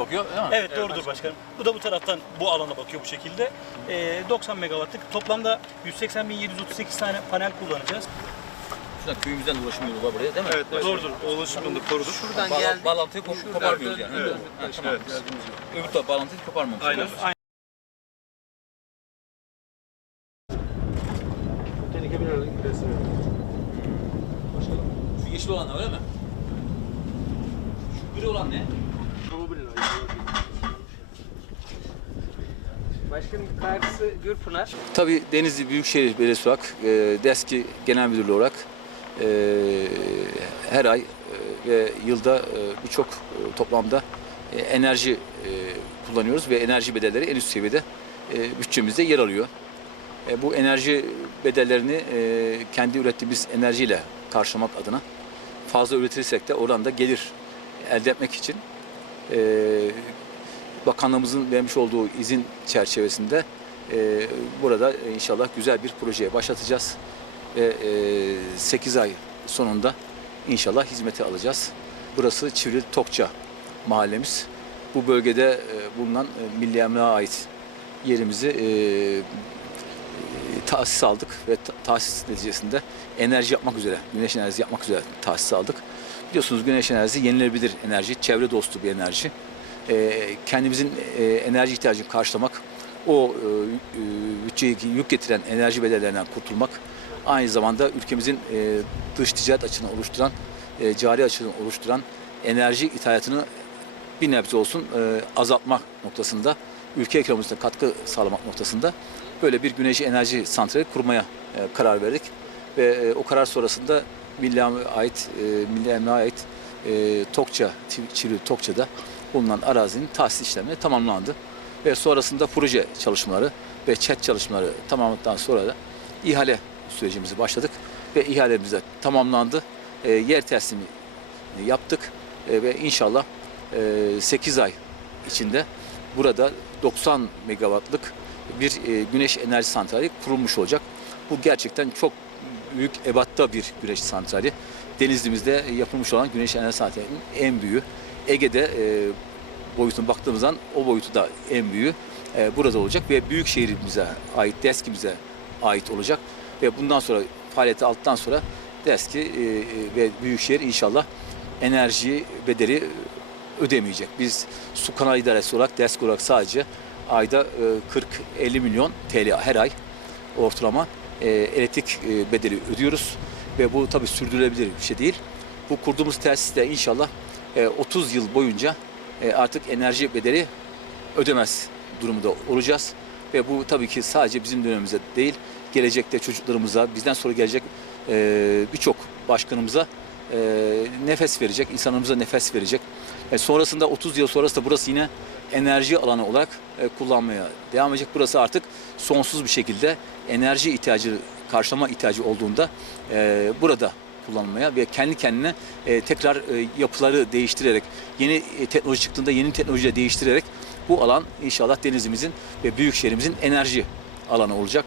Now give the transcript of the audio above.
bakıyor değil mi? Evet doğrudur başkanım. Bu da bu taraftan bu alana bakıyor bu şekilde. Ee, 90 megawattlık toplamda 180.738 tane panel kullanacağız. Şuradan köyümüzden ulaşım yolu var buraya değil mi? Evet, Doğrudur. ulaşımını koruduk. Şuradan Bağla- geldik. bağlantıyı ko- koparmıyoruz yani. Evet, Ha, tamam. evet. Öbür taraf bağlantıyı koparmamış. Aynen. Aynen. Şu yeşil olan öyle mi? Şu gri olan ne? Başkanım karşısı Gürpınar. Tabii Denizli Büyükşehir Belediyesi olarak, e, DESKİ Genel Müdürlüğü olarak e, her ay e, ve yılda e, birçok e, toplamda e, enerji e, kullanıyoruz ve enerji bedelleri en üst seviyede e, bütçemizde yer alıyor. E, bu enerji bedellerini e, kendi ürettiğimiz enerjiyle karşılamak adına fazla üretirsek de oradan da gelir elde etmek için e, bakanlığımızın vermiş olduğu izin çerçevesinde e, burada inşallah güzel bir projeye başlatacağız ve e, 8 ay sonunda inşallah hizmete alacağız. Burası Çivril Tokça mahallemiz. Bu bölgede e, bulunan e, Milli Emlak'a ait yerimizi e, tahsis aldık ve ta- tahsis neticesinde enerji yapmak üzere, güneş enerjisi yapmak üzere tahsis aldık. Biliyorsunuz güneş enerjisi yenilebilir enerji, çevre dostu bir enerji. E, kendimizin e, enerji ihtiyacını karşılamak, o e, e, bütçeyi yük getiren enerji bedellerinden kurtulmak, aynı zamanda ülkemizin e, dış ticaret açığını oluşturan, e, cari açığını oluşturan enerji ithalatını bir nebze olsun e, azaltmak noktasında, ülke ekonomisine katkı sağlamak noktasında böyle bir güneş enerji santrali kurmaya e, karar verdik. Ve e, o karar sonrasında Milli ait, e, Milli Emlak'a ait e, Tokça, Çiv- Çivri Tokça'da bulunan arazinin tahsis işlemleri tamamlandı. Ve sonrasında proje çalışmaları ve chat çalışmaları tamamladıktan sonra da ihale sürecimizi başladık. Ve ihalemiz de tamamlandı. E, yer teslimi yaptık. E, ve inşallah e, 8 ay içinde burada 90 megawattlık bir e, güneş enerji santrali kurulmuş olacak. Bu gerçekten çok büyük ebatta bir güneş santrali. Denizlimizde yapılmış olan güneş enerji santralinin en büyüğü. Ege'de e, boyutuna baktığımız zaman o boyutu da en büyüğü e, burada olacak ve büyük şehrimize ait, DESK'imize ait olacak. Ve bundan sonra faaliyeti aldıktan sonra DESK'i e, e, ve Büyükşehir inşallah enerji bedeli ödemeyecek. Biz su kanal idaresi olarak, DESK olarak sadece ayda e, 40-50 milyon TL her ay ortalama e, elektrik e, bedeli ödüyoruz. Ve bu tabii sürdürülebilir bir şey değil. Bu kurduğumuz tesiste inşallah e, 30 yıl boyunca e, artık enerji bedeli ödemez durumda olacağız. Ve bu tabii ki sadece bizim dönemimizde değil, gelecekte çocuklarımıza, bizden sonra gelecek e, birçok başkanımıza e, nefes verecek, insanımıza nefes verecek. E, sonrasında 30 yıl sonrasında burası yine enerji alanı olarak e, kullanmaya devam edecek. Burası artık sonsuz bir şekilde enerji ihtiyacı, karşılama ihtiyacı olduğunda e, burada kullanmaya ve kendi kendine e, tekrar e, yapıları değiştirerek, yeni e, teknoloji çıktığında yeni teknolojiyle değiştirerek bu alan inşallah denizimizin ve büyük şehrimizin enerji alanı olacak.